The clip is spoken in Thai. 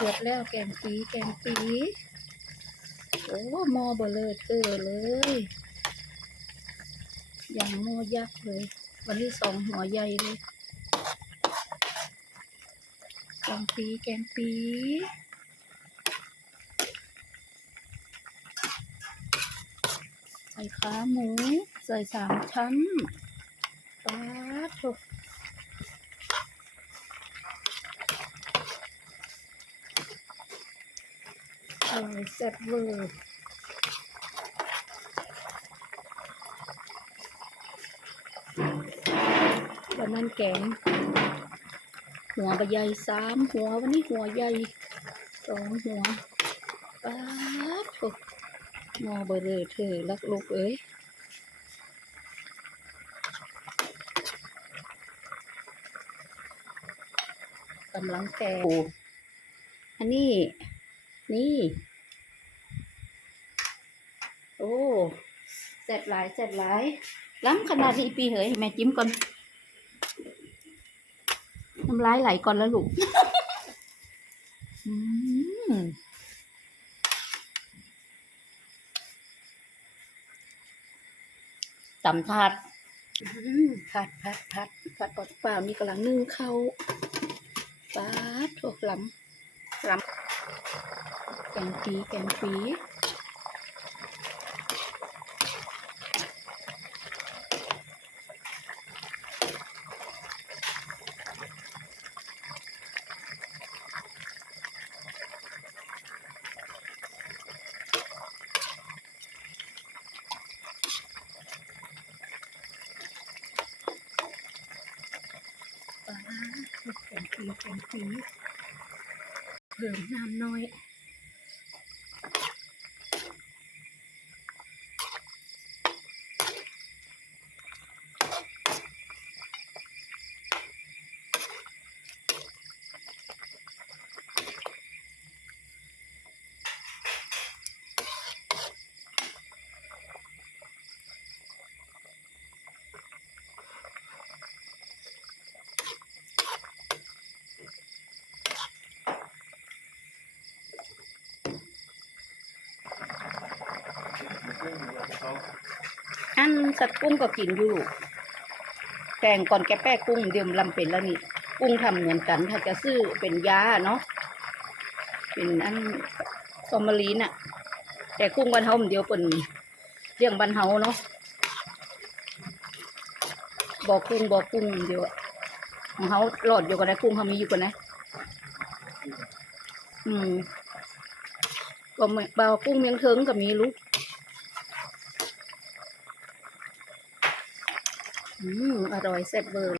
เดือดแล้วแกงปีแกงปีโอ้มอเบลเลอเทอเลย อย่างมอยักษ์เลย วันที่สองหัวใหญ่เลย แกงปีแกงปีใส่ขาหมู ใส่สามชั้นปาดโถ อร่อยแซ่บเวอร์วันนั้นแกง หัวใบใหญ่สามหัววันนี้หัวใหญ่สองหัวป๊าดโถหมอเบอร์เลอเธอลักลูกเอ้ยกำลังแกงอันนี้ นี่ โอ้เสร็จหลายเสร็จหลายล้ำขนาดนี้ปีเหยแม่จิ้มก่อนน้ำลายไหลก่อนแล้วลูกอืมตำถาดผัดผัดผัดผัดอดเปล่านี่กำลังนึ่งเข้าปาดถูกล้ำล้ำ แกงปีแกงปีปาแกงปีแกงปีเพิ่มน้ำน้อย อันสัตว์กุ้งก็กินอยู่แกงก่อนแกแป้กุ้งเดิมลำเป็นแล้วนี่กุ้งทำเหมือนกัน ถ้าจะซื้อเป็นยาเนาะเป็นอันฟอร์มาลีนอะแต่กุ้งบ้านเฮามันเดียวเป็นเรื่องบ้านเฮาเนาะบอกกุ้งบอกกุ้งเดียวของเฮาหลอดอยู่กันนะกุ้งเขามีอยู่กันนะอืมก็เบากุ้งเมียงเทิงก็มีลูก อืม อร่อยแซ่บเบอร์